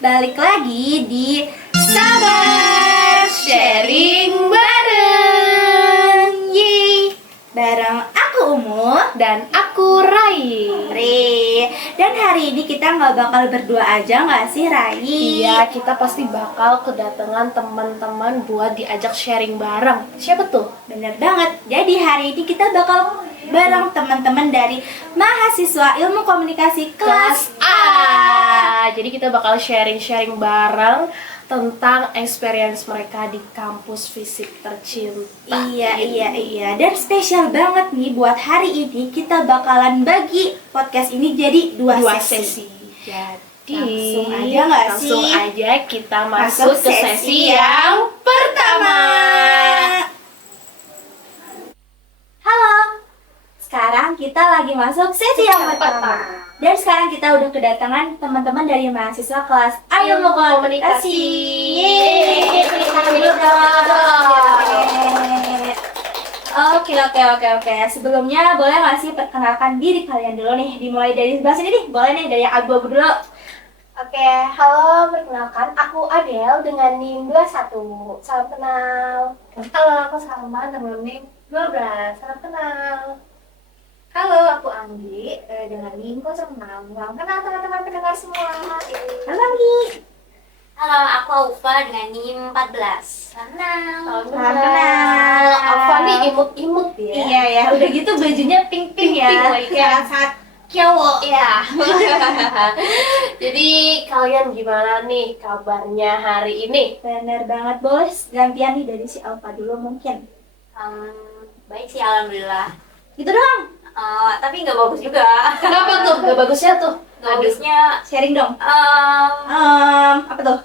Balik lagi di Sabar Sharing Bareng. Yeay. Bareng aku Umu dan aku Rai. Dan hari ini kita nggak bakal berdua aja nggak sih Rai? Iya, kita pasti bakal kedatangan teman-teman buat diajak sharing bareng. Siapa tuh? Bener banget. Jadi hari ini kita bakal bareng teman-teman dari mahasiswa Ilmu Komunikasi kelas A. Jadi kita bakal sharing-sharing bareng tentang experience mereka di kampus FISIP tercinta. Iya. Dan spesial banget nih buat hari ini kita bakalan bagi podcast ini jadi dua sesi. Jadi langsung aja kita masuk ke sesi yang pertama. Halo. Sekarang kita lagi masuk sesi yang pertama. Dan sekarang kita udah kedatangan teman-teman dari mahasiswa kelas A Ilmu Komunikasi. Yeay. Oke. Sebelumnya boleh nggak sih perkenalkan diri kalian dulu nih? Dimulai dari sebelah sini nih. Boleh nih dari yang abu-abu dulu. Oke, halo, perkenalkan aku Adele dengan NIM 21. Salam kenal. Halo, aku Salma dengan NIM 12. Salam kenal. Halo, aku Anggi dengan NIM 06. Salam kenal teman-teman pendengar semua. Halo Anggi. Halo, aku Aufa dengan NIM 14. Salam kenal. Salam kenal. Alfa nih imut-imut ya. Iya ya, udah gitu bajunya pink-pink ya. Pink-pink lagi. Kayak saat cowok. Iya. Jadi kalian gimana nih kabarnya hari ini? Bener banget, boleh gantian nih dari si Alfa dulu mungkin. Baik sih, alhamdulillah. Gitu doang. Tapi nggak bagus juga. Kenapa tuh? Gak bagusnya tuh? Bagusnya Sharing dong. Apa tuh?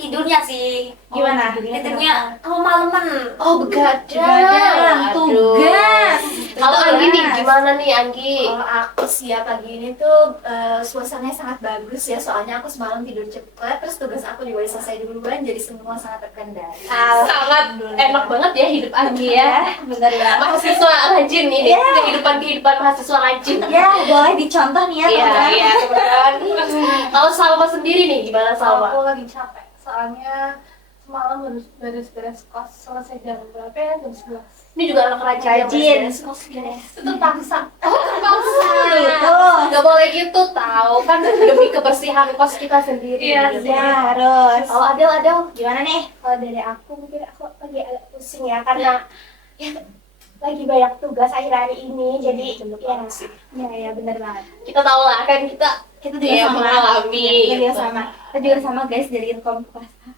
tidurnya sih. Gimana? Tidurnya kemalaman. Oh, Begadang, tugas. Kalau Anggi nih, gimana nih Anggi? Kalau aku sih ya pagi ini tuh suasananya sangat bagus ya, soalnya aku semalam tidur cepat, terus tugas aku juga udah selesai duluan, jadi semua sangat terkendali. Sangat enak banget ya hidup Anggi ya. Bener banget. Mahasiswa rajin ini, kehidupan mahasiswa rajin. Ya, boleh dicontoh nih ya teman-teman. Iya, teman-teman. Kalau Salma sendiri nih, gimana Salma? Aku lagi capek, soalnya semalam harus beres-beres kos, selesai jam berapa ya? Jam 11. Ini juga anak rajin. Rajin. Itu paksa. Gitu. Gak boleh gitu tahu kan demi kebersihan kos kita sendiri. Iya, gitu. Ya, harus. Kalau Adel, Gimana nih? kalau dari aku mungkin aku lagi agak pusing ya, karena ya lagi banyak tugas akhir hari ini, jadi Ya, bener banget. Kita tahu lah kan kita Kita ya, juga sama. mengalami. Kita juga gitu. sama. Kita juga sama guys dari Ilkom kelas A.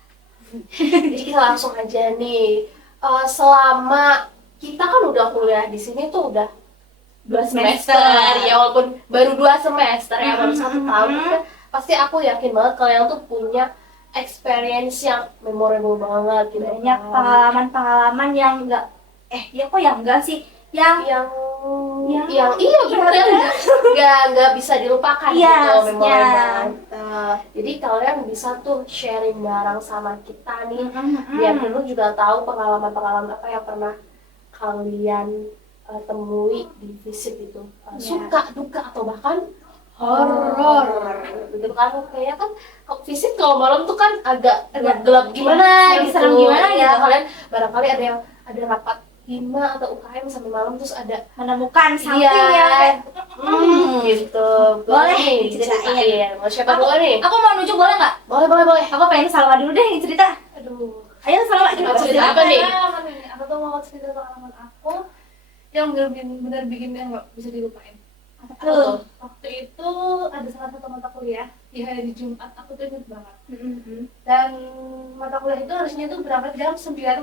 Jadi kita langsung aja nih. Selama kita kan udah kuliah di sini tuh udah 2 semester ya, walaupun baru 2 semester ya, baru 1 tahun kan pasti aku yakin banget kalian tuh punya experience yang memorable banget gitu. Banyak pengalaman-pengalaman yang enggak enggak sih? Yang Yang iya bener, nggak bisa dilupakan gitu memorable. Jadi kalian bisa tuh sharing bareng sama kita nih, biar dulu juga tahu pengalaman-pengalaman apa yang pernah kalian temui di FISIP itu, suka, duka, atau bahkan horor. Gitu kan, kayaknya kan FISIP kalau malam tuh kan agak gelap gimana gitu. Serem gimana ya, gitu. kalian barangkali ada rapat hima atau UKM sambil malam terus ada menemukan something iya, yang gitu. Boleh nih diceritain. Mau siapa dulu nih? Aku mau nunjuk boleh nggak? Boleh. Aku pengen Salma dulu deh yang cerita. aduh. Ayo Salma Mau cerita apa nih? Aku tuh mau cerita pengalaman aku yang benar-benar bikin yang nggak bisa dilupain. Tuh. Waktu itu ada salah satu mata kuliah di hari Jumat, aku tuh ingat banget. Dan mata kuliah itu harusnya tuh berangkat jam 9.45,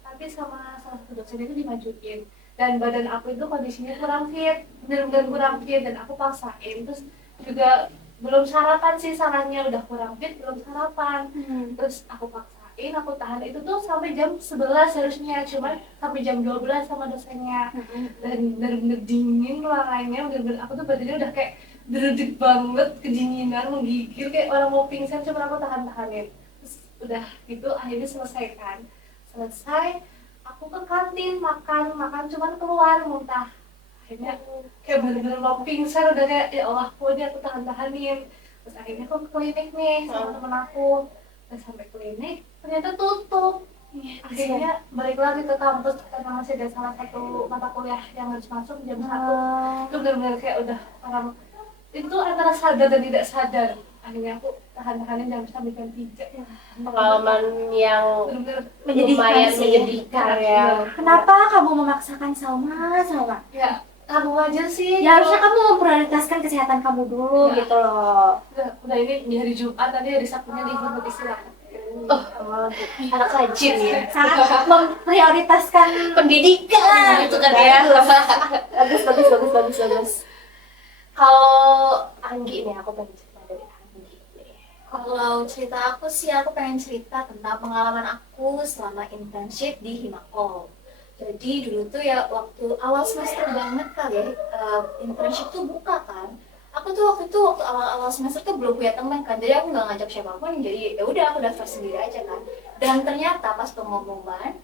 tapi sama salah satu dosen itu dimajuin. Dan badan aku itu kondisinya kurang fit, benar-benar kurang fit, dan aku paksain. Terus juga belum sarapan sih, salahnya udah kurang fit, belum sarapan. Terus aku paksain, aku tahan itu tuh sampai jam 11 harusnya, cuman sampai jam 12 sama dosennya. Dan bener-bener dingin ruangannya, bener-bener aku tuh badannya udah kayak deredik banget, kedinginan, menggigil kayak orang mau pingsan, cuman aku tahan-tahanin. Terus udah gitu akhirnya selesai, aku ke kantin makan cuman keluar muntah. Akhirnya kayak bener-bener mau pingsan, udah kayak ya Allah, kok ini aku tahan-tahanin. Terus akhirnya aku ke klinik nih sama temen aku. Dan sampai klinik ternyata tutup. Akhirnya balik lagi ke kampus karena masih ada salah satu mata kuliah yang harus masuk jam 1. Itu benar-benar kayak udah orang itu antara sadar dan tidak sadar. Akhirnya aku tahan-tahanin sampai jam 3. Pengalaman yang Benar-benar lumayan menyedihkan ya. Kenapa kamu memaksakan Salma? ya kamu aja sih. Ya harusnya kamu memprioritaskan kesehatan kamu dulu Ya. gitu loh. Udah ini di hari Jumat, tadi hari Sabtunya libur buat istirahat. Oh, anak rajin ya. Sangat memprioritaskan Pendidikan itu kan ya. bagus. Kalau Anggi nih, aku pengen cerita dari Anggi. Kalau cerita aku sih, aku pengen cerita tentang pengalaman aku selama internship di Himakol. Jadi dulu tuh ya waktu awal semester banget kali ya, internship tuh buka kan. Aku tuh waktu awal semester tuh belum punya teman kan, jadi aku nggak ngajak siapapun. Jadi ya udah aku daftar sendiri aja kan. Dan ternyata pas pengumuman,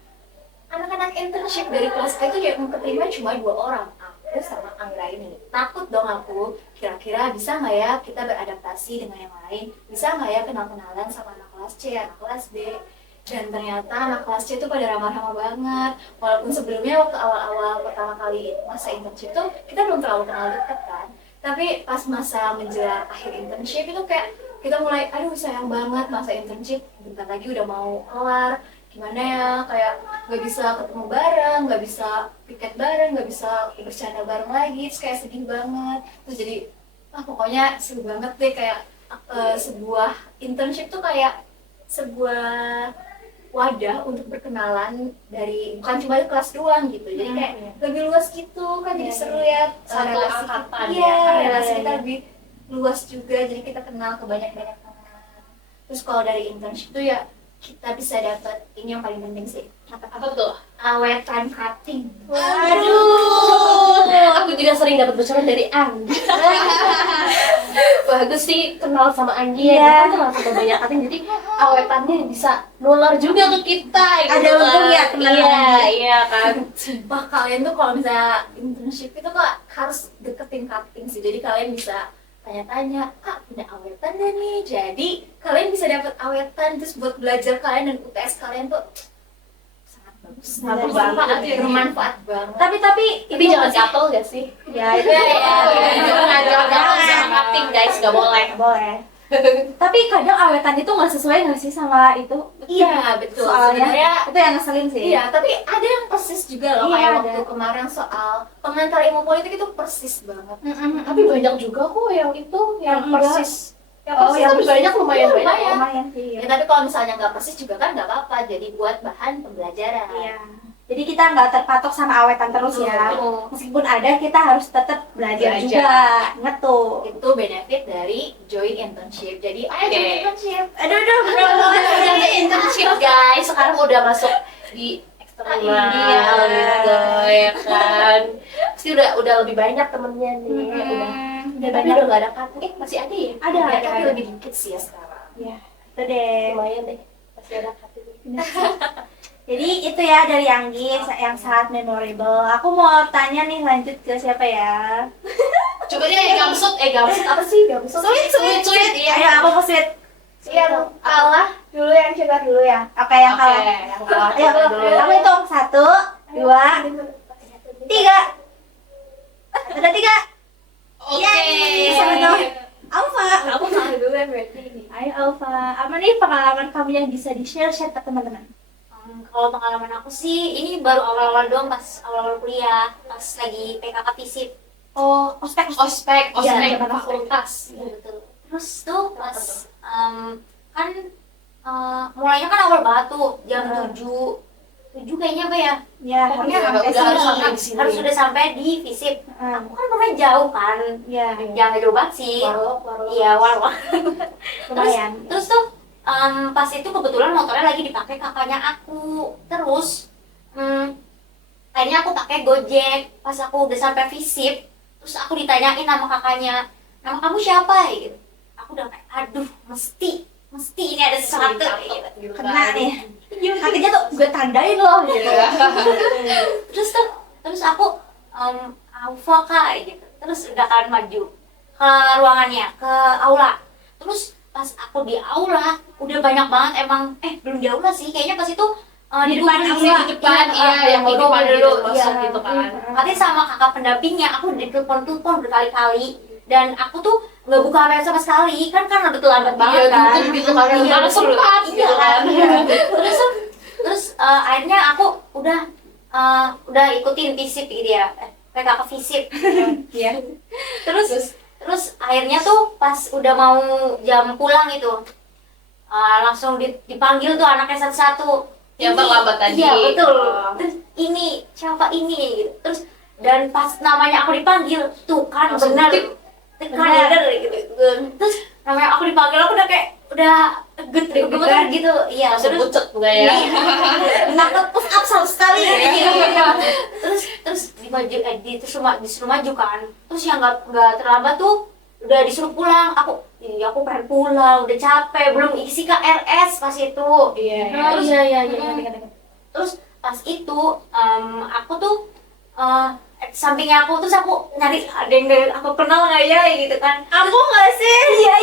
anak-anak internship dari kelas A itu yang keterima cuma 2 orang, aku sama Anggra ini. Takut dong aku, kira-kira bisa nggak ya kita beradaptasi dengan yang lain, bisa nggak ya kenal-kenalan sama anak kelas C, anak kelas B. Dan ternyata anak kelas C itu pada ramah-ramah banget. Walaupun sebelumnya waktu awal-awal pertama kali masa internship tuh kita belum terlalu kenal dekat kan, tapi pas masa menjelang akhir internship itu kayak kita mulai, aduh sayang banget masa internship bentar lagi udah mau kelar, gimana ya, kayak nggak bisa ketemu bareng, nggak bisa piket bareng, nggak bisa bercanda bareng lagi, terus kayak sedih banget. Terus jadi pokoknya seru banget deh, kayak sebuah internship tuh kayak sebuah wadah untuk berkenalan dari bukan cuma di kelas doang gitu, jadi kayak lebih luas gitu kan, jadi seru ya, Satu relasi angkatan kita, ya. relasi kita lebih luas juga, jadi kita kenal ke banyak-banyak teman. Terus kalau dari internship tuh ya kita bisa dapat ini yang paling penting sih, Apa tuh? awetan cutting. Aduh, aku juga sering dapat bocoran dari Anggi. Bagus sih kenal sama Anggi ya, Iya. dia kan kenal sama banyak kating, jadi awetannya bisa nular juga ke kita gitu. Ada untung ya kenal sama Anggi. Iya kan. Sumpah kalian tuh kalau misalnya internship itu kok harus deketin cutting sih, jadi kalian bisa tanya-tanya, kak punya awetan gak nih? Jadi kalian bisa dapat awetan, terus buat belajar kalian dan UTS kalian tuh sangat bagus, Sangat bermanfaat, banget. bermanfaat banget. Tapi Tapi jangan gatel gak sih? ya itu Jangan gatel sama kating guys, gak boleh. boleh. Tapi kadang awetan itu nggak sesuai nggak sih sama itu? Iya betul, Soalnya sebenarnya itu yang ngeselin sih. iya, tapi ada yang persis juga loh, Iya, kayak ada. waktu kemarin soal pengantar ilmu politik itu persis banget. Tapi banyak juga kok yang itu, yang Enggak. persis. Yang Oh, persis yang tapi banyak, lumayan Iya, banyak. lumayan. Lumayan sih. Ya, tapi kalau misalnya nggak persis juga kan nggak apa-apa, jadi buat bahan pembelajaran. Iya. Jadi kita nggak terpatok sama awetan terus ya. Betul. Meskipun ada, kita harus tetap belajar Belajar. juga. Ingat tuh. Itu benefit dari join internship. Jadi ayo Oke. join internship. Aduh. Udah ke internship guys, sekarang udah masuk di eksternal Iya. gitu ya kan. Pasti udah lebih banyak temennya nih. Udah banyak, udah gak ada cutting. Masih ada ya? Ada. Ya, tapi lebih dikit sih ya sekarang. Ya, itu deh. Lumayan deh, masih ada cutting. Jadi itu ya dari Anggi yang sangat memorable. Aku mau tanya nih, lanjut ke siapa ya? Coba deh, gamsut apa sih? Gamsut. Sweet. Iya. Ayo aku mau sweet. Yang kalah dulu, yang cerita dulu ya. Oke, yang kalah. Yang kalah. Ayo, aku hitung 1, 2, 3. Ada 3. Oke. Sama dong. Alfa. Aku kalah dulu ya berarti. Ayo Alfa. Apa nih pengalaman kamu yang bisa di-share ke teman-teman? Kalau pengalaman aku sih, ini baru awal-awal doang, pas awal-awal kuliah, pas lagi PKK FISIP. Oh, ospek. Ospek Iya, fakultas. Iya betul. Terus tuh pas kan mulainya kan awal banget tuh jam 7 kayaknya apa ya? Ya, Pokoknya Udah sampai harus sini. sampai di sini. Harus sudah sampai di FISIP. Hmm. Aku kan rumahnya jauh kan, Ya, jangan jauh banget sih. Warlock. Iya, warlock. lumayan. Terus tuh pas itu kebetulan motornya lagi dipakai kakaknya aku. Terus akhirnya aku pakai Gojek. Pas aku udah sampai FISIP, terus aku ditanyain sama kakaknya, nama kamu siapa? Gitu. Aku udah kayak, aduh, mesti ini ada sesuatu. Gitu. Kena nih. Kakinya tuh gue tandain loh gitu. Terus aku Aufa kak gitu. Terus udah kan maju ke ruangannya, ke aula. Terus pas aku di aula udah banyak banget emang belum di aula sih kayaknya pas itu Di depan mobil, aula. Di depan, yang mau di mobil dipanggil dulu, masuk iya. gitu kan. Katanya sama kakak pendampingnya aku ditelepon berkali-kali dan aku tuh nggak buka HP sama sekali kan udah terlambat banget Iya, kan. duduk gitu kan, Iya, mana betul. sempat Iya gitu kan. kan. Iya. Terus akhirnya aku udah ikutin visip gitu ya. Kayak kakak visip. Iya. Terus akhirnya tuh pas udah mau jam pulang itu langsung dipanggil tuh anaknya satu-satu. Yang Ini, terlambat tadi. Iya betul. Oh. Terus ini siapa ini gitu. Terus dan pas namanya aku dipanggil tuh kan Langsung benar. tik. Benar gitu. Terus namanya aku dipanggil aku udah gemeter gitu. Iya, Langsung terus pucet enggak ya? nangkep push up sama sekali terus disuruh maju kan. Terus yang nggak terlambat tuh udah disuruh pulang. Aku pengen pulang, udah capek, belum isi KRS pas itu. Iya. Terus Iya. terus pas itu aku tuh sampingnya aku terus aku nyari ada yang aku kenal nggak ya gitu kan. Aku nggak sih? Iya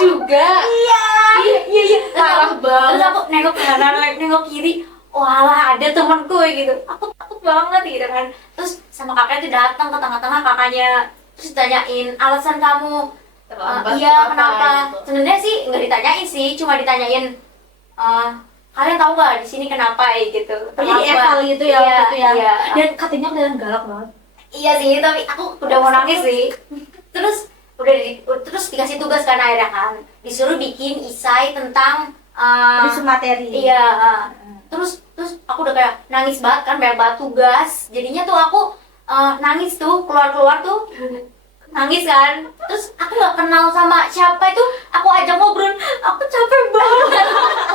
Juga. iya Parah terus banget. aku nengok ke kanan nengok kiri, walah ada temanku gitu. Aku takut banget gitu kan. Terus sama kakaknya tuh datang ke tengah-tengah kakaknya, terus ditanyain alasan kamu Terlambat iya kenapa gitu. sebenarnya sih nggak ditanyain sih, cuma ditanyain kalian tahu nggak di sini kenapa gitu. Jadi eval gitu ya Iya, waktu itu ya. iya. Dan katanya kelihatan galak banget. Iya sih, tapi aku udah mau nangis sih. Terus dikasih tugas kan akhirnya kan, disuruh bikin isai tentang Isu materi. iya. Terus aku udah kayak nangis banget kan, banyak banget tugas. Jadinya tuh aku nangis tuh keluar tuh nangis kan. Terus aku nggak kenal sama siapa itu, aku ajak ngobrol, aku capek banget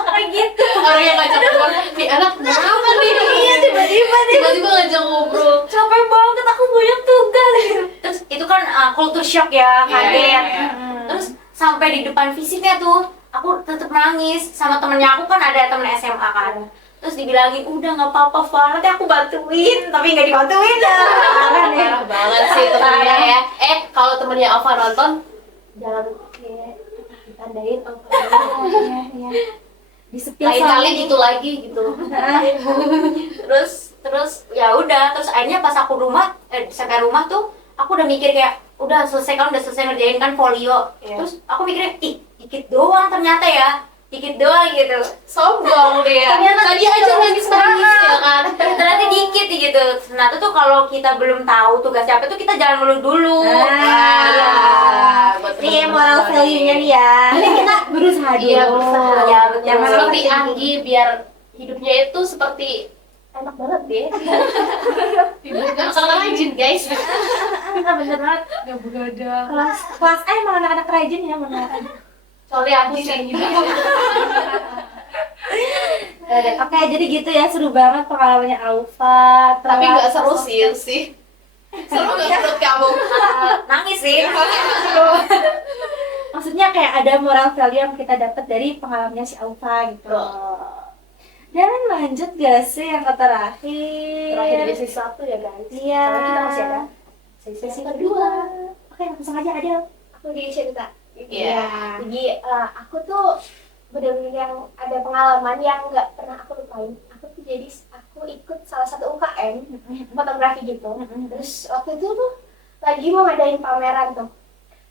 kayak gitu. Orang yang ngajak ngobrol, nih anak kenapa nih? Iya Tiba-tiba ngajak ngobrol. capek banget, aku banyak tugas gitu. Terus itu kan culture shock ya, kaget. Iya. Terus sampai di depan fisiknya tuh aku tetep nangis. Sama temennya aku kan ada temen SMA kan. Terus dibilangin udah nggak apa-apa Fa, nanti aku bantuin, tapi nggak dibantuin ya. Parah banget sih temennya ya. Kalau temennya Alfa nonton, jangan kayak ditandain Alfa. Disepil Lain kali gitu lagi gitu. terus ya udah, terus akhirnya pas aku sampai rumah tuh aku udah mikir kayak udah selesai ngerjain kan folio. Iya. Terus aku mikirnya dikit doang ternyata ya, dikit doang gitu. Sombong dia. Ternyata Tadi aja nangis ya kan. Ternyata dikit gitu. Ternyata tuh kalau kita belum tahu tugas siapa tuh kita jangan ngeluh dulu. Iya. Buat Nih teman-teman moral semua value-nya nih. nih ya. Ini kita berusaha dulu. Iya berusaha. Iya, betul. Jangan Seperti overthinking. Anggi biar hidupnya itu seperti enak banget deh. Hidupnya sangat rajin guys. Bener banget. Gak begadang. Kelas A emang anak-anak rajin ya benar. Soalnya aku sih gitu. Oke, jadi gitu ya, seru banget pengalamannya Alfa. Tapi telat, nggak seru pas- sih. Seru nggak menurut kamu? Nangis sih. Maksudnya kayak ada moral value yang kita dapat dari pengalamannya si Alfa gitu. Dan lanjut gak sih yang terakhir? Terakhir dari sesi 1 ya guys. Iya. Karena kita masih ada sesi yang kedua. Oke, langsung aja Adel. Aku cerita. Iya. Jadi aku tuh benar-benar yang ada pengalaman yang nggak pernah aku lupain. Aku ikut salah satu UKM fotografi gitu. Terus waktu itu tuh lagi mau ngadain pameran tuh.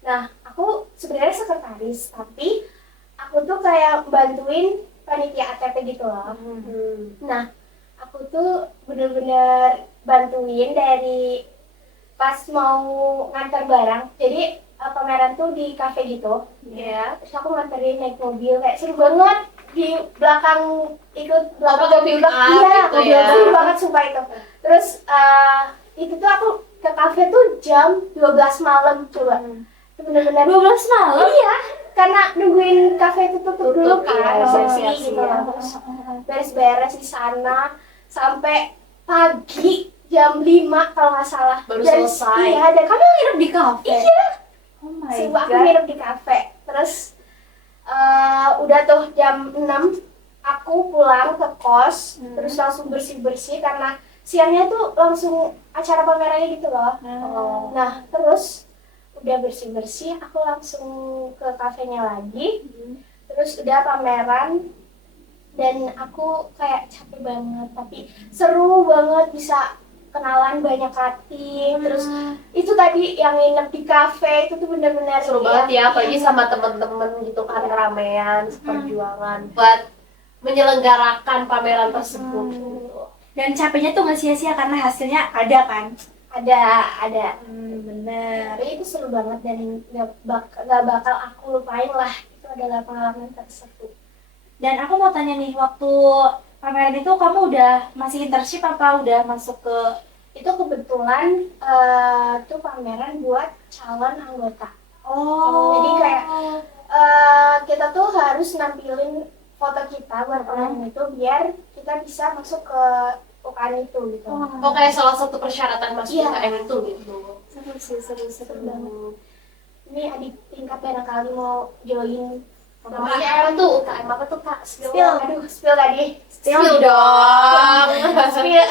Nah, aku sebenarnya sekretaris, tapi aku tuh kayak bantuin panitia ATP gitu loh. Nah, aku tuh bener-bener bantuin dari pas mau ngantar barang. Jadi pameran tuh di kafe gitu, ya. Terus aku nganterin naik mobil, kayak seru banget di belakang ikut belakang mobil up iya, gitu mobil ya. seru banget sumpah itu. Terus itu tuh aku ke kafe tuh jam 12 malam coba. Itu bener-bener 12 malam? Iya, karena nungguin kafe itu tutup dulu kan, iya, bersih siap-siap. gitu loh. Terus beres-beres di sana sampai pagi jam 5 kalau nggak salah. Baru Dan- selesai. Iya, dan kamu Nginep di kafe? iya, Oh my sumpah aku god. nginep di kafe. Terus udah tuh jam 6 aku pulang ke kos, terus langsung bersih-bersih karena siangnya tuh langsung acara pamerannya gitu loh. Nah, terus udah bersih-bersih, aku langsung ke kafenya lagi. Terus udah pameran, dan aku kayak capek banget, tapi seru banget bisa kenalan banyak hati. Terus itu tadi yang nginep di kafe itu tuh bener-bener Iya, seru banget ya, apalagi sama temen-temen gitu kan, ramean, perjuangan buat menyelenggarakan pameran tersebut. Dan capeknya tuh nggak sia-sia karena hasilnya ada kan. Ada. Bener. Tapi itu seru banget dan nggak bakal aku lupain lah. Itu adalah pengalaman tersebut. Dan aku mau tanya nih, waktu pameran itu kamu udah masih internship apa udah masuk ke... Itu kebetulan tuh pameran buat calon anggota. Jadi kayak kita tuh harus nampilin foto kita buat pameran itu biar kita bisa masuk ke UKM itu gitu. Oh, kayak salah satu persyaratan masuk Iya. UKM itu gitu. Seru banget. Ini adik tingkat barangkali mau join. Namanya apa tuh? UKM apa tuh Kak? Spill tadi. Spill dong. Spill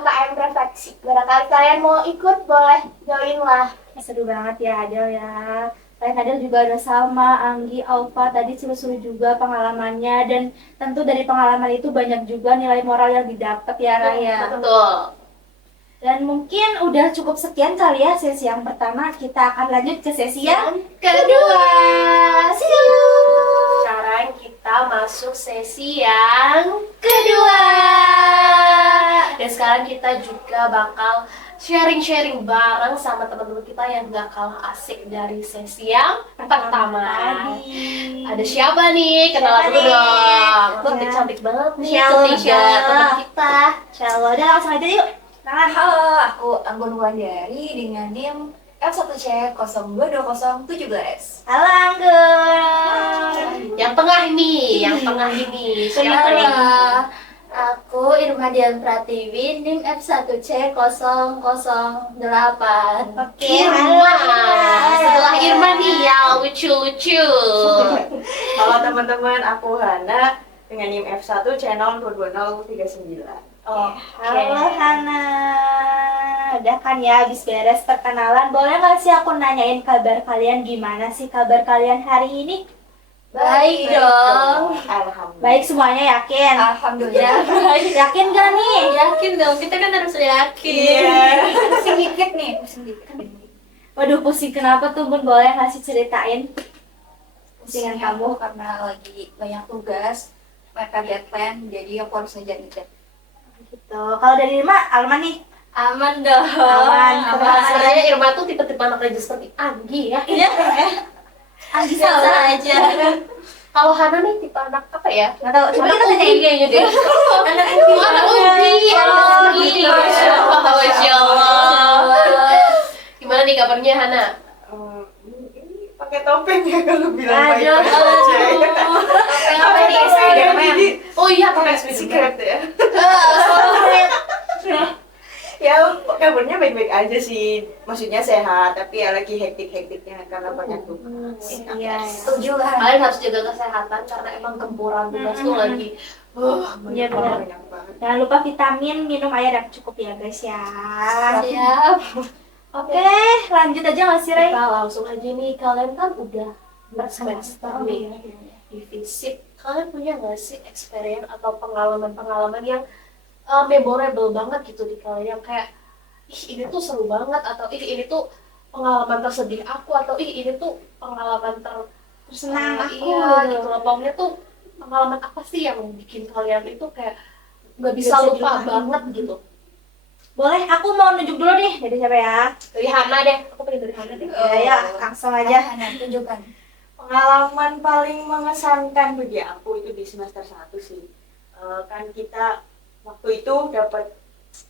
UKM refleksi. Barangkali kalian mau ikut, boleh join lah. Seru banget ya Adel ya. Selain Adel juga ada Salma, Anggi, Alfa, tadi seru-seru juga pengalamannya. Dan tentu dari pengalaman itu banyak juga nilai moral yang didapat ya Raya. Betul. Dan mungkin udah cukup sekian kali ya sesi yang pertama. Kita akan lanjut ke sesi yang Kedua. See you. Sekarang kita masuk sesi yang Kedua. Dan sekarang kita juga bakal sharing-sharing bareng sama teman-teman kita yang gak kalah asik dari sesi yang pertama. Ada siapa nih? Kenalan dulu dong. Cantik-cantik banget nih Shalom, ketiga shalom. teman kita. Shalom, udah langsung aja yuk. Halo, aku Anggun Wandari dengan NIM F1C022017. Halo Anggun. Yang tengah ini, siapa nih? Aku Irmadian Pratiwi, NIM F1C008. Oke, Irma. Setelah Irma nih yang lucu-lucu. Halo teman-teman, aku Hana dengan NIM F1 channel 22039. Halo Hana. Udah kan ya habis beres perkenalan. Boleh nggak sih aku nanyain kabar kalian, gimana sih kabar kalian hari ini? Baik dong. Alhamdulillah. Baik semuanya, yakin? Alhamdulillah. Yakin gak nih? Yakin dong, kita kan harus yakin. Pusing dikit nih, pusing dikit. Waduh, pusing kenapa tuh Bun? Boleh nggak sih ceritain pusingan kamu? Karena lagi banyak tugas, mereka deadline, jadi aku harus ngejar-ngejar. Gitu. Kalau dari Irma, Alma nih. Aman dong. Aman. Sebenarnya Irma tuh tipe-tipe anak register seperti Anggi ya. Iya. Anggi salah aja. Kalau Hana nih tipe anak apa ya? Nggak tahu. Coba kita tanya kayaknya deh. Anak Anak Ubi. Masya Allah. Gimana nih kabarnya Hana? Ini pakai topeng ya kalau bilang Aduh. baik-baik aja. apa nih? Spiderman. Oh iya, pakai Secret ya. Ya kabarnya baik-baik aja sih, maksudnya sehat, tapi ya lagi hektik-hektiknya karena banyak tugas. Iya. Setuju lah. Kalian harus jaga kesehatan karena emang gempuran tugas tuh lagi. Iya benar. Banyak banget. Jangan lupa vitamin, minum air yang cukup ya guys ya. Siap. Oke, lanjut aja nggak sih Ray? Kita langsung aja nih, kalian kan udah bersemester nih di FISIP. Kalian punya nggak sih experience atau pengalaman-pengalaman yang memorable banget gitu di kalian, yang kayak ih ini tuh seru banget, atau ih ini tuh pengalaman tersedih aku, atau ih ini tuh pengalaman Senang aku iya gitu loh. Pokoknya tuh pengalaman apa sih yang bikin kalian itu kayak nggak bisa Bisa lupa dilupain. banget gitu. Boleh, aku mau nunjuk dulu nih. Dari siapa ya? Dari Hana deh, aku pengen dari Hana deh. Ya, langsung aja. Hana, tunjukkan. Pengalaman paling mengesankan bagi aku itu di semester 1 sih. Kan kita waktu itu dapat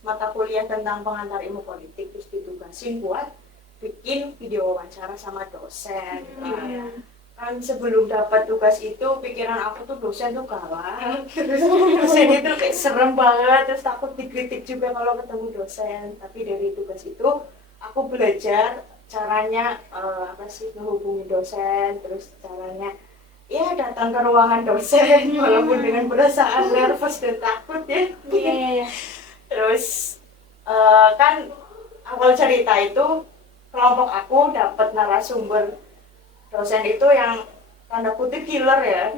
mata kuliah tentang pengantar ilmu politik, terus ditugasin buat bikin video wawancara sama dosen. Kan sebelum dapat tugas itu pikiran aku tuh dosen tuh kalah, terus dosen itu kayak serem banget, terus takut dikritik juga kalau ketemu dosen. Tapi dari tugas itu aku belajar caranya apa sih menghubungi dosen, terus caranya ya datang ke ruangan dosen walaupun dengan perasaan nervous dan takut ya. Iya. Terus kan awal cerita itu kelompok aku dapat narasumber dosen itu yang tanda kutip killer ya,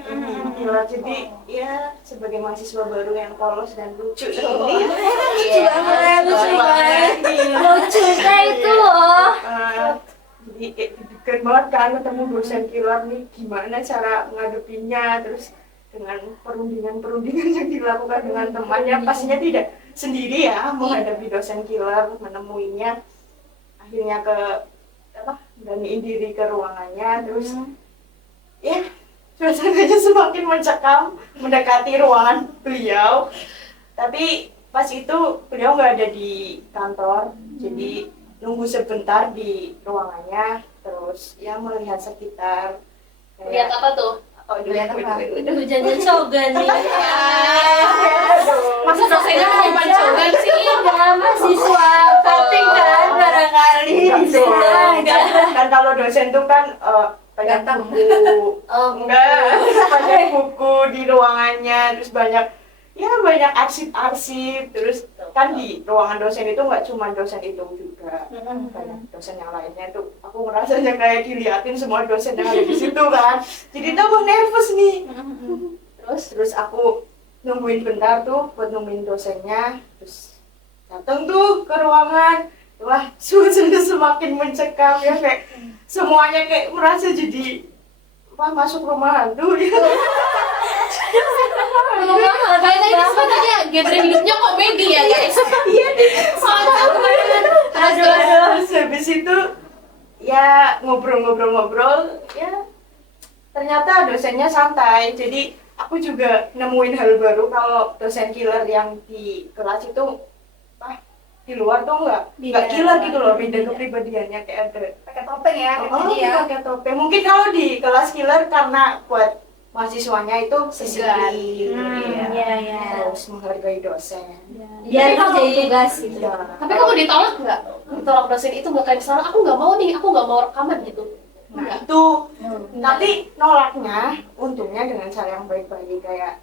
killer. Jadi ya sebagai mahasiswa baru yang polos dan lucu ini, Lucu banget. Lucunya itu loh. jadi kayak deg-degan banget kan ketemu dosen killer nih, gimana cara ngadepinnya, terus dengan perundingan yang dilakukan dengan temannya, pastinya tidak sendiri ya menghadapi dosen killer, menemuinya, akhirnya beraniin diri ke ruangannya, terus ya suasananya semakin mencekam mendekati ruangan beliau. Tapi pas itu beliau nggak ada di kantor, jadi nunggu sebentar di ruangannya, terus ya melihat sekitar. Lihat apa tuh? Oh, lihat apa? Jangan cogan nih. Masa dosennya menyimpan cogan sih? Enggak, mahasiswa cutting kan barangkali. Kan kalau dosen tuh kan banyak buku, banyak buku di ruangannya, terus banyak arsip-arsip, terus kan di ruangan dosen itu nggak cuma dosen itu juga, banyak dosen yang lainnya tuh. Aku ngerasanya kayak diliatin semua dosen yang ada di situ kan, jadi tambah nervous nih. Terus aku nungguin bentar tuh buat nungguin dosennya, terus datang tuh ke ruangan. Wah, suasana semakin mencekam ya, kayak semuanya kayak merasa jadi masuk rumah hantu ya. Kayak tadi sebenarnya genre hidupnya komedi ya guys. Iya deh. Terus habis itu ya ngobrol ya, ternyata dosennya santai. Jadi aku juga nemuin hal baru kalau dosen killer yang di kelas itu di luar tuh nggak killer gitu loh, beda kepribadiannya, kayak ada Pakai topeng ya, pakai topeng. Mungkin kalau di kelas killer karena buat mahasiswanya itu disiplin, terus menghargai dosen. Biar kerjain tugas gitu. Tapi kamu ditolak nggak? Ditolak dosen itu nggak kayak misalnya aku nggak mau rekaman gitu. Nah itu, tapi nolaknya untungnya dengan cara yang baik-baik, kayak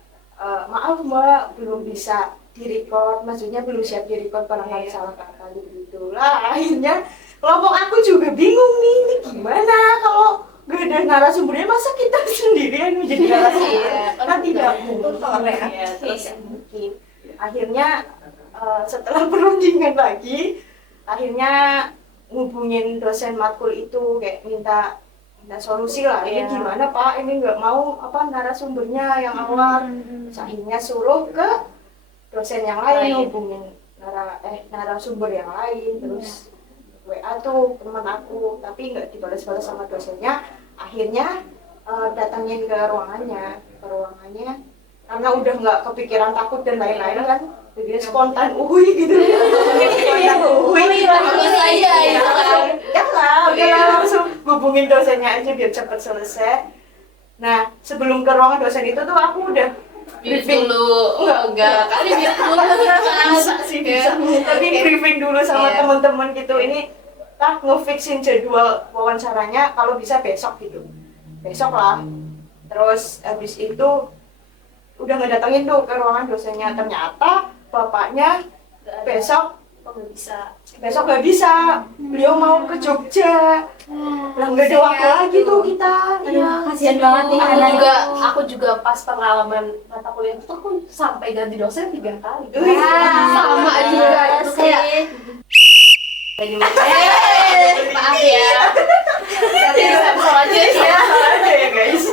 maaf mbak, belum bisa direcord, maksudnya belum siap direcord, barangkali salah kata gitu lah. Akhirnya kelompok aku juga bingung nih, ini gimana kalau gak ada narasumbernya, masa kita sendirian menjadi narasumber? Kan tidak mungkin ya, terus mungkin akhirnya setelah perundingan lagi, akhirnya ngubungin dosen matkul itu, kayak minta solusi lah, ini gimana pak, ini nggak mau narasumbernya yang awal. Akhirnya suruh ke dosen yang lain, hubungin narasumber yang lain, terus WA tuh teman aku, tapi nggak dibalas-balas sama dosennya. Akhirnya datangin ke ruangannya karena udah nggak kepikiran takut dan lain-lain kan, jadi spontan gitu. Bagus aja ya kan. Udah langsung hubungin dosennya aja biar cepet selesai. Nah sebelum ke ruangan dosen itu tuh aku udah briefing dulu. Enggak kali briefing dulu bisa. Tapi briefing dulu sama teman-teman gitu. Ini ngefixin jadwal wawancaranya kalau bisa besok gitu. Besok lah. Terus habis itu udah ngedatengin tuh ke ruangan dosennya. Ternyata bapaknya besok nggak bisa. Beliau mau ke Jogja. Lah nggak ada waktu lagi tuh kita. Kasihan banget nih Aku juga pas pengalaman mata kuliah itu aku sampai ganti dosen 3 kali. Sama juga itu kayak maaf ya. Nanti sensor aja ya guys.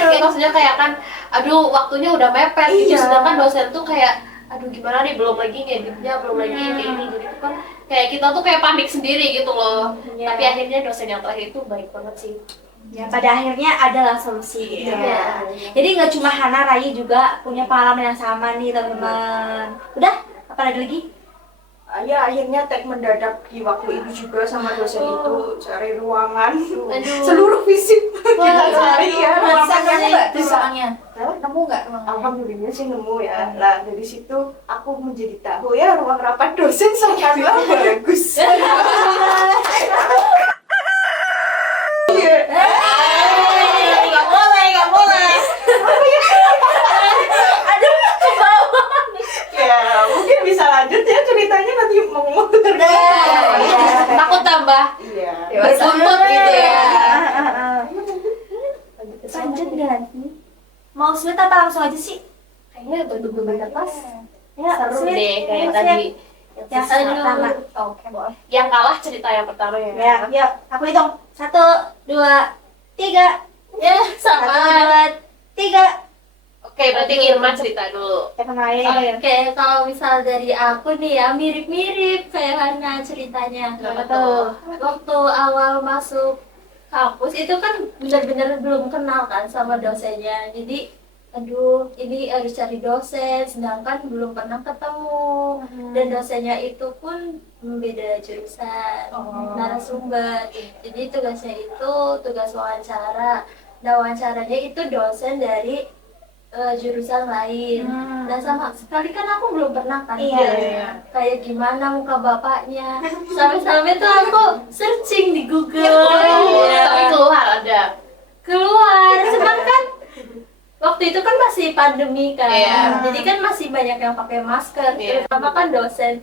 Kayak maksudnya kayak kan, aduh waktunya udah mepet gitu, sedangkan dosen tuh kayak aduh gimana nih, belum lagi ngeditnya, belum lagi ini jadi itu kan kayak kita tuh kayak panik sendiri gitu loh. Tapi akhirnya dosen yang terakhir itu baik banget sih. Ya, pada akhirnya adalah solusi gitu. Jadi nggak cuma Hana, Rai juga punya pengalaman yang sama nih teman-teman. Udah, apa lagi? Ya akhirnya tek mendadak di waktu itu juga sama dosen itu, cari ruangan, seluruh fisik kita cari ya ruangannya. Nemu nggak ruangannya? Alhamdulillah sih nemu ya. Lah dari situ aku menjadi tahu ya ruang rapat dosen sangatlah bagus. Nggak boleh. Aduh, kebawa. Ya mungkin bisa lanjut ya ceritanya nanti mau Takut tambah. Iya. Mau sweet apa langsung aja sih? Kayaknya bener-bener pas. Ya, Seru sweet. deh kayak Sweet. tadi. Yang pertama. Oke, boleh. Yang kalah cerita yang pertama ya. Ya, yuk, aku hitung. 1, 2, 3. Ya, 1, sama. 2, 3. Oke, berarti Irma cerita dulu. Kenalin. Oke, kalau misal dari aku nih ya mirip-mirip kayak Hana ceritanya. Kenapa tuh? Waktu awal masuk kampus itu kan benar-benar belum kenal kan sama dosennya. Jadi, aduh, ini harus cari dosen, sedangkan belum pernah ketemu. Dan dosennya itu pun beda jurusan, narasumber. Jadi tugasnya itu tugas wawancara. Nah, wawancaranya itu dosen dari jurusan lain. Dan sama sekali kan aku belum pernah kan Iya. kayak gimana muka bapaknya. Sampai-sampai tuh aku searching di Google. Tapi keluar ada. Keluar, cuman kan waktu itu kan masih pandemi kan. Iya. Jadi kan masih banyak yang pakai masker, Iya. terutama kan dosen.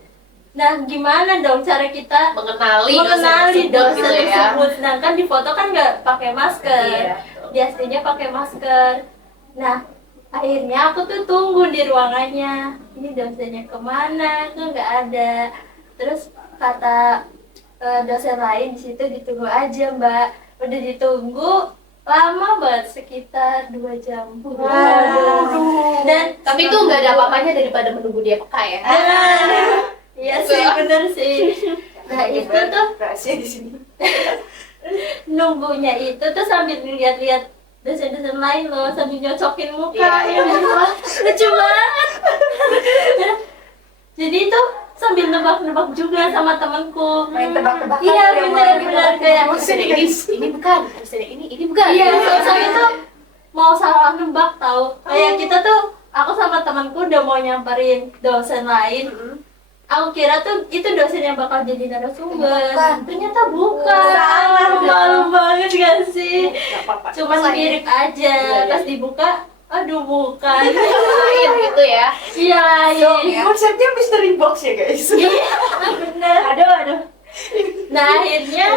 Nah, gimana dong cara kita mengenali dosen tersebut gitu ya. tersebut? Sedangkan di foto kan nggak pakai masker. Iya. Di aslinya pakai masker. Nah, akhirnya aku tuh tunggu di ruangannya. Ini dosennya kemana? Kok nggak ada. Terus kata dosen lain di situ ditunggu aja, Mbak. Udah ditunggu lama banget, sekitar 2 jam. Waduh. Dan Tapi itu nggak ada apa-apanya daripada menunggu dia peka ya. iya sih, bener sih. Nah, itu tuh rahasia di sini. nunggunya itu tuh sambil lihat-lihat dosen-dosen lain loh, sambil nyocokin muka. Iya. Lucu banget. Jadi itu sambil nebak-nebak juga sama temanku. Main tebak-tebakan. Iya, ya, benar-benar kayak Dosen ini bukan, dosen ini bukan. iya, sampai itu mau salah nebak tahu. Kayak kita tuh, aku sama temanku udah mau nyamperin dosen lain. Aku kira tuh itu dosen yang bakal jadi narasumber. Ternyata bukan. Salah. Malu banget gak sih? Nggak apa-apa. Cuman mirip aja. Iya. Pas dibuka, aduh bukan. Lain gitu ya. Iya, iya. Konsepnya mystery box ya guys. Bener. Aduh. Nah, akhirnya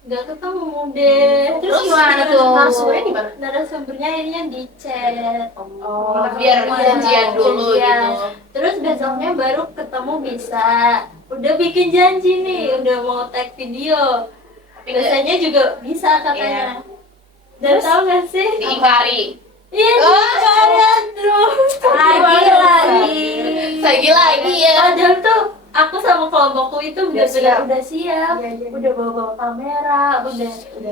nggak ketemu deh. Terus gimana tuh? Narasumbernya di mana? Narasumbernya akhirnya di chat. Oh, biar janjian dulu Janjian. gitu. Terus besoknya baru ketemu bisa. Udah bikin janji nih, udah mau tag video. Tapi nggak Biasanya juga bisa katanya. Dan tau gak sih? diingkari. Iya, aduh. Lagi ya. Padahal tuh aku sama kelompokku itu benar-benar udah siap. Iya. Udah bawa kamera,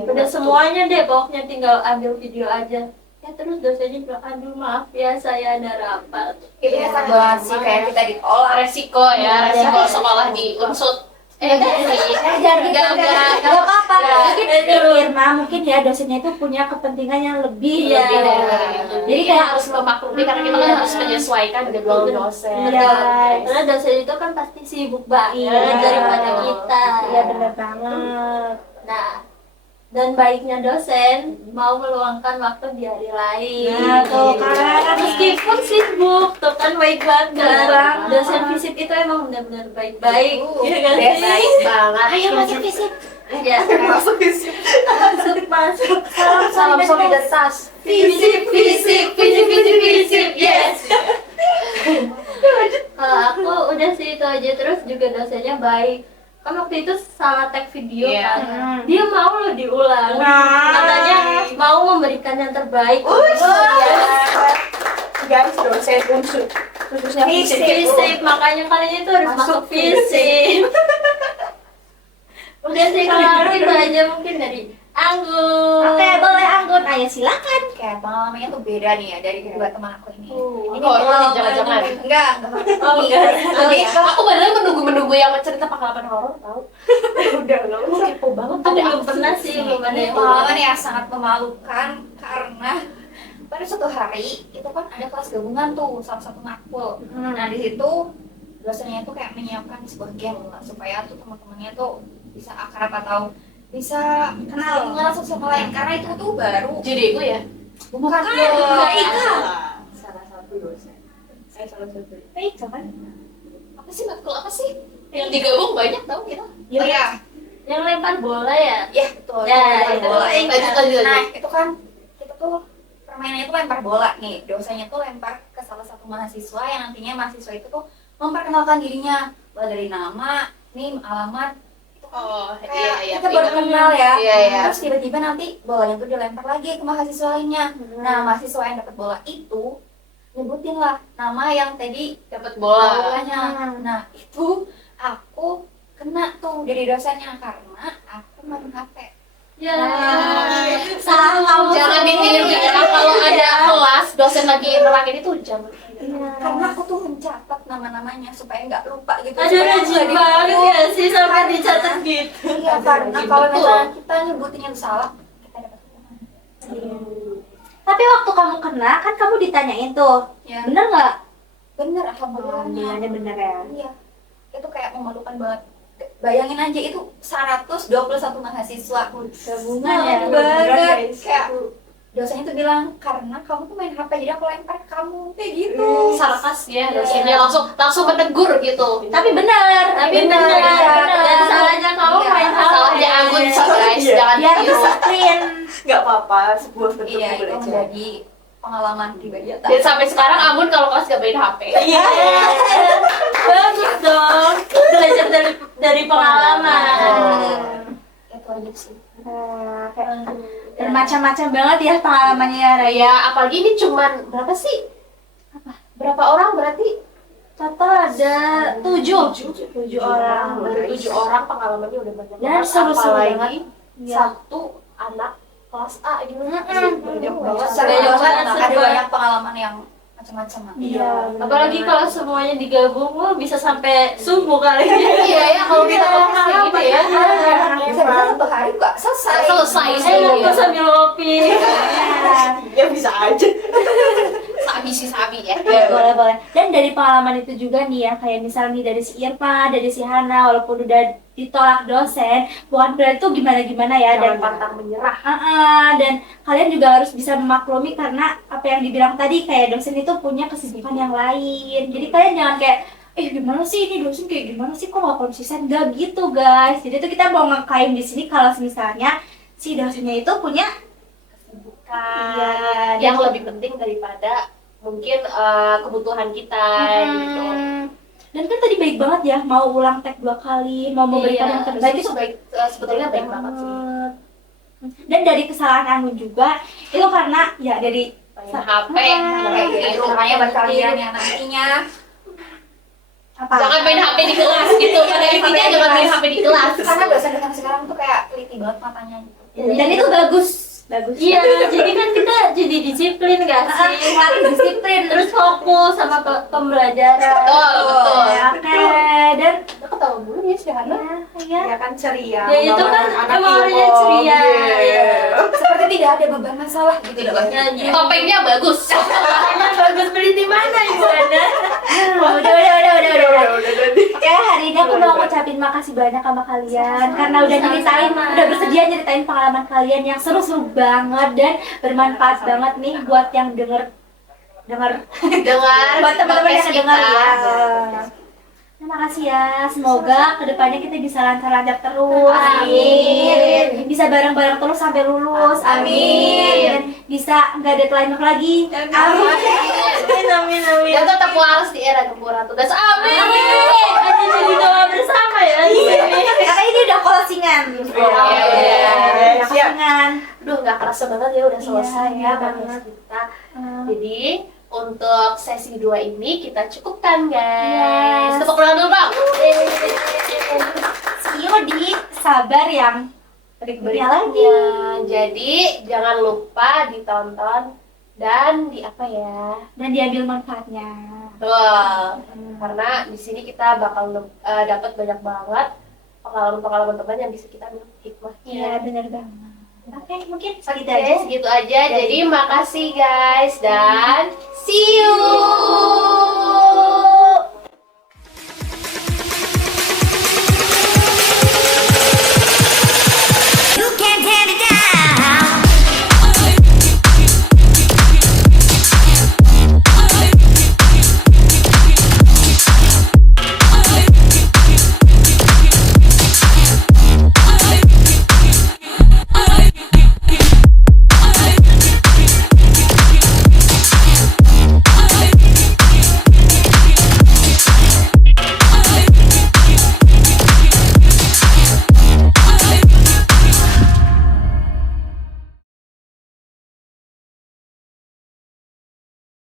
udah semuanya deh, pokoknya tinggal ambil video aja. Ya terus dosennya bilang, aduh maaf ya saya ada rapat. Iya, banget sih kayak kita ditolak. Resiko ya, resiko sekolah di Unsut. Jadi Enggak. Gak apa-apa. Mungkin Irma, mungkin ya dosennya itu punya kepentingan yang lebih ya. Lebih dari itu. Jadi kayak harus memaklumi karena kita kan harus menyesuaikan dengan dosen. Iya. Karena dosen itu kan pasti sibuk banget Iya. daripada kita. Iya bener banget. Nah, dan baiknya dosen mau meluangkan waktu di hari lain. Nah, tuh, karena meskipun sibuk, tuh kan baik banget. banget. Dosen fisip itu emang benar-benar baik-baik. Iya kan Baik sih? Banget. Ayo masuk fisip. Ya, Masuk ke sini. masuk. Salam solidaritas. Fisip, yes. Kalau aku udah sih itu aja, terus juga dosennya baik. Kan waktu itu salah tag video Iya. kan, dia mau loh diulang. Nah. Katanya mau memberikan yang terbaik. Guys, dosen unsur khususnya fisik. Fisip, makanya kalian itu harus masuk fisip. Udah sih kalau itu aja mungkin dari Anggun. Oke, boleh Anggun. Ayo silakan. Kayak pengalamannya tuh beda nih ya dari kedua teman aku ini. Ini Oh, pengalaman- jangan-jangan. Enggak. Oh, enggak. Jadi Aku beneran menunggu yang cerita pengalaman horor tahu. Udah loh. Aku kepo banget. Aku belum pernah sih, belum ada ini yang pengalaman yang sangat memalukan karena pada suatu hari itu kan ada kelas gabungan tuh salah satu matkul. Nah di situ dosennya itu kayak menyiapkan sebuah game lah supaya tuh teman-temannya tuh bisa akrab atau bisa kenal satu sama lain karena itu tuh baru. Jadi gue ya. Bukan Salah satu dosen. Saya salah satu. Baik, kan? Apa sih matkul apa sih? Yang digabung banyak tahu kita. Oh ya, yang lempar bola ya. ya betul. Ya, Itu itu. bola. Lanjut. Nah itu kan kita tuh pernah permainannya itu lempar bola nih. Dosennya tuh lempar ke salah satu mahasiswa yang nantinya mahasiswa itu tuh memperkenalkan dirinya, mulai dari nama, NIM, alamat. Oh, Kayak kita baru kenal ya. Iya. Terus tiba-tiba nanti bolanya tuh dilempar lagi ke mahasiswa lainnya. Nah, mahasiswa yang dapat bola itu nyebutin lah nama yang tadi Dapat bola. bolanya. Nah, itu aku kena tuh dari dosennya karena aku main HP. Ya. Salah kamu. Jangan ditiru ya kalau ada kelas dosen lagi nerangin itu jangan. Karena aku tuh mencatat nama-namanya supaya nggak lupa gitu. Aduh, Supaya rajin nggak banget ditiru. ya sih sampai dicatat gitu. Iya, karena kalau misalnya kita nyebutin yang salah, kita dapat hukuman. Tapi waktu kamu kena kan kamu ditanyain tuh, Ya, bener nggak? bener alhamdulillah. Jawabannya bener ya. Iya, itu kayak memalukan banget. Bayangin aja itu 121 mahasiswa. Gabungan ya. Banget. Kayak dosennya tuh bilang karena kamu tuh main HP jadi aku lempar ke kamu kayak gitu. Sarkas ya dosennya langsung menegur gitu. Tapi bener. Dan salahnya kamu Iya. main HP. Salahnya Anggun guys, Iya. jangan Biar ditiru. disiplin. Nggak apa-apa, sebuah bentuk Iya, itu pembelajaran. menjadi pengalaman pribadi. Dan sampai sekarang Anggun kalau kelas gak main HP. Iya. Bagus dong. Belajar dari pengalaman. Itu aja sih. Nah, kayak bermacam-macam banget ya pengalamannya ya Raya. Ya, apalagi ini cuman berapa sih? Berapa orang berarti? Total ada 7 orang. Baru 7 orang pengalamannya udah banyak. Dan seru-seru Apalagi banget. Iya. satu anak kelas A gitu. Banyak banget. Seru Banyak banget, banget, ada seru. banyak pengalaman yang macam-macam. Iya. Apalagi kalau semuanya digabung, lo bisa sampai subuh kali. Iya ya, kalau kita ngomong kayak gitu ya. Bisa satu hari nggak selesai. Selesai sih. Enak tuh sambil ngopi. Ya bisa aja. Sabi ya. Boleh. Dan dari pengalaman itu juga nih ya, kayak misalnya nih dari si Irma, dari si Hana, walaupun udah ditolak dosen, bukan berarti tuh gimana-gimana ya. Jangan Dan pantang menyerah. dan kalian juga harus bisa memaklumi karena apa yang dibilang tadi, kayak dosen itu punya kesibukan yang lain. Jadi kalian jangan kayak gimana sih ini dosen kayak gimana sih kok nggak konsisten, gak gitu guys. Jadi tuh kita mau ngeklaim di sini kalau misalnya si dosennya itu punya kesibukan. Yang lebih penting daripada mungkin kebutuhan kita gitu. Dan kan tadi baik banget ya, mau ulang tag 2 kali, mau memberikan yang terbaik itu baik, sebetulnya baik banget sih. Dan dari kesalahan Anggun juga itu karena ya dari Main HP, Kayak gitu. Makanya buat kalian yang nantinya apa? jangan main HP di kelas gitu. Pada intinya jangan main HP di kelas. karena dosen-dosen sekarang tuh kayak teliti banget matanya gitu. Dan itu bagus. Iya, jadi kan kita jadi disiplin gak sih? Harus disiplin. Terus fokus sama pembelajaran. Betul. Oke, dan Udah ketawa dulu ya si Hana. ya Ya kan ceria. Ya itu kan Anak emang orangnya ilmu. ceria. Iya. Seperti tidak ada beban masalah gitu loh. Topengnya bagus. Makanya bagus beli di mana Ibu Anda? udah. Oke, hari ini aku mau ngucapin makasih banyak sama kalian karena udah nyeritain, udah bersedia nyeritain pengalaman kalian yang seru-seru banget dan bermanfaat banget nih buat yang denger Dengar buat teman-teman yang podcast denger kita. ya. Terima kasih ya, semoga kedepannya kita bisa lancar-lancar terus. Amin. Bisa bareng-bareng terus sampai lulus. Amin. Dan bisa nggak deadline lagi. Amin. Dan tetap waras di era gempuran tugas. Amin. Ada jadi doa bersama ya di sini. Karena ini udah closingan. Iya. Udah closingan. Aduh, nggak kerasa banget ya udah selesai Iya, ya podcast kita. Jadi untuk sesi 2 ini kita cukupkan guys. Yes. Tepuk tangan dulu bang. See you di sabar yang berikutnya lagi. Ya, jadi jangan lupa ditonton dan di apa ya? Dan diambil manfaatnya. Betul. Karena di sini kita bakal dapat banyak banget pengalaman-pengalaman teman yang bisa kita ambil hikmahnya. Iya, benar banget. Oke, mungkin segitu Oke, aja. segitu aja. Jadi makasih guys dan see you.